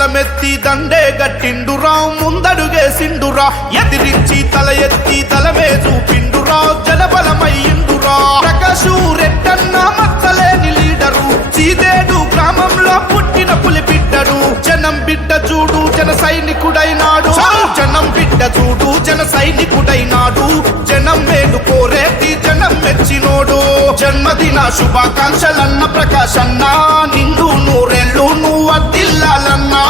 గలమెత్తి దండే గట్టిండురా ముందడుగేసిండురా ఎదిరించి తల ఎత్తి తలమే చూపిండురా జనబలమయ్యిండురా ప్రకాశు రెడ్డన్న మచ్చలేని లీడరు సీదేడు గ్రామంలో పుట్టిన పులి బిడ్డడు జనం బిడ్డ చూడు జన సైనికుడైనాడు జనం బిడ్డ చూడు జన సైనికుడైనాడు జనం మేలు కోరేటి జనం మెచ్చినోడు జన్మదిన శుభాకాంక్షలన్న ప్రకాశన్న నిండు నూరెళ్ళు నువ్వు వర్ధిల్లాలన్నా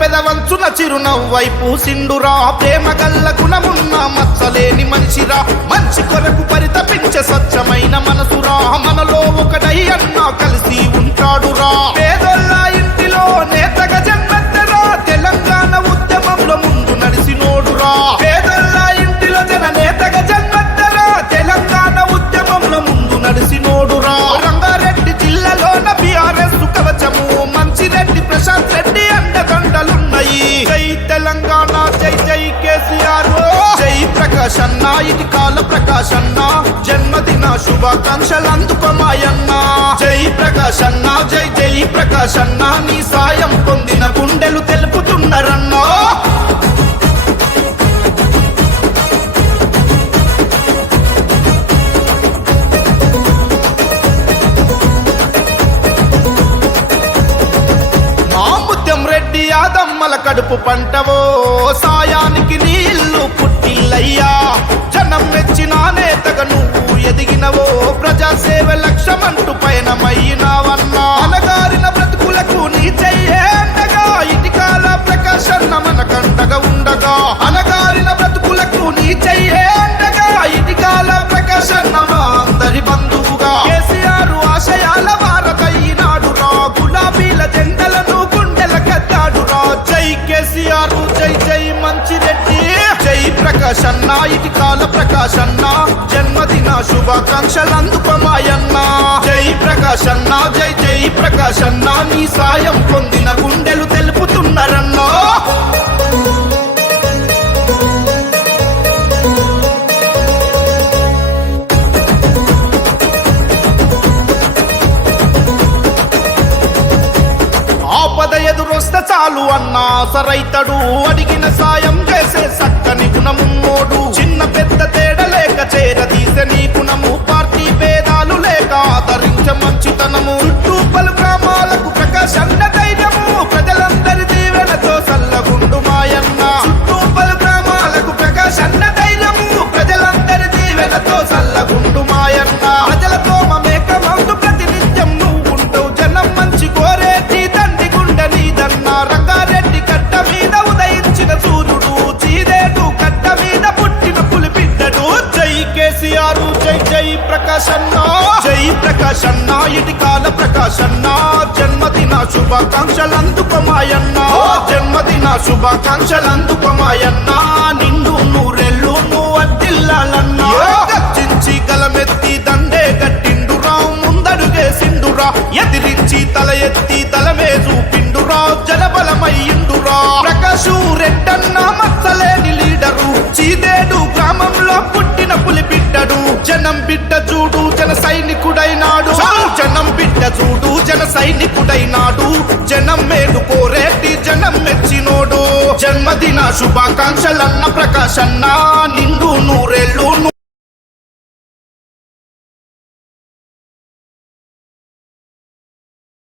పెదవంచున చిరునవ్వైపు సిండురా ప్రేమ గల్ల గుణమున్న మచ్చలేని మనిషిరా మంచి కొరకు పరితపించే స్వచ్ఛమైన మనసురా మనలో ఒకడై అన్నా కలిసి ఉంటాడురా పేదోళ్ళ ఇంటిలో నేతగా జన్మెత్తరా తెలంగాణ ఉద్యమంలో ముందు నడిసినోడురా పేదోళ్ళ ఇంటిలో జన నేతగా జన్మెత్తరా తెలంగాణ ఉద్యమంలో ముందు నడిసినోడురా రంగారెడ్డి జిల్లాలోన బీఆర్ఎస్ కవచము మంచిరెడ్డి ప్రశాంత్ రెడ్డి అండదండలున్నాయి జై తెలంగాణ జై జై కేసీఆర్ జై ప్రకాశన్న ఇది కాల ప్రకాశన్న జన్మదిన శుభాకాంక్షలు అందుకోమాయన్న జై ప్రకాశన్న జై జై ప్రకాశన్న నీ సాయం పొందిన గుండెలు తెలుపుతున్నారన్నా యాదమ్మల కడుపు పంటవో సాయానికి నీళ్లు పుట్టిల్లయ్యా జనం మెచ్చిన నేతగా నువ్వు ఎదిగినవో ప్రజాసేవ లక్ష్యమంటూ పయనమయ్యినావన్నా అనగారిన బ్రతుకులకు నీ చెయ్యే అండగా ఇటికాల ప్రకాశన్న మనకండగా ఉండగా అనగారిన బ్రతుకులకు నీ చెయ్యే అండగా ఇటికాల ప్రకాశన్న మా అందరి బంధువుగా కేసీఆర్ ఆశయాల వారదయ్యినాడు రా గులాబీల జెండలను జై కేసీఆర్ జై జై మంచిరెడ్డి జై ప్రకాశన్న ఇది కాల ప్రకాశన్న జన్మదిన శుభాకాంక్షలు అందుకోమాయన్న జై ప్రకాశన్న జై జై ప్రకాశన్న నీ సాయం పొందిన గుండెలు తెలుపుతున్నారన్నా ఆపద ఎదురొస్తే చాలు అన్నా సరైతడు అడిగిన సాయం చేసే సక్కని గుణమున్నోడు చిన్న పెద్ద తేడా లేక చేరదీసే నీ గుణము పార్టీ భేదాలు లేక ఆదరించే మంచితనము చుట్టూ పలు గ్రామాలకు ప్రకాశన్న ధైర్యము ప్రజలందరి దీవెనతో సల్లగుండు మాయన్న చుట్టూ పలు గ్రామాలకు ప్రకాశన్న ధైర్యము ప్రజలందరి దీవెనతో సల్లగుండు మాయన్న ప్రజలతో మమేకమవుతూ ప్రతినిత్యం నువ్వు ఉంటావు జనం మంచి కోరేటి రంగారెడ్డి కట్ట మీద ఉదయించిన సూర్యుడు చీదేడు కట్ట మీద పుట్టిన పులి బిడ్డడు జై కేసీఆర్ జై జై ప్రకాశన్న జై ప్రకాశన్న ఇది కాల ప్రకాశన్న జన్మదిన శుభాకాంక్షలు అందుకోమాయన్న జన్మదిన శుభాకాంక్షలు అందుకోమాయన్న నిండు నూరెళ్ళు నువ్వు వర్ధిల్లాలన్నా గర్జించి గలమెత్తి దండే గట్టిండురా ముందడుగేసిండురా ఎదిరించి తల ఎత్తి తలమే చూపిండురా జనబలమయ్యిండురా ప్రకాశు రెడ్డన్న మచ్చలేని లీడరు సీదేడు గ్రామంలో పుట్టిన పులి బిడ్డడు జనం బిడ్డ చూడు జన సైనికుడైనాడు జనం బిడ్డ చూడు జన సైనికుడైనాడు జనం మేలు కోరేటి జనం మెచ్చినోడు జన్మదిన శుభాకాంక్షలన్న ప్రకాశన్న నిండు నూరెళ్ళు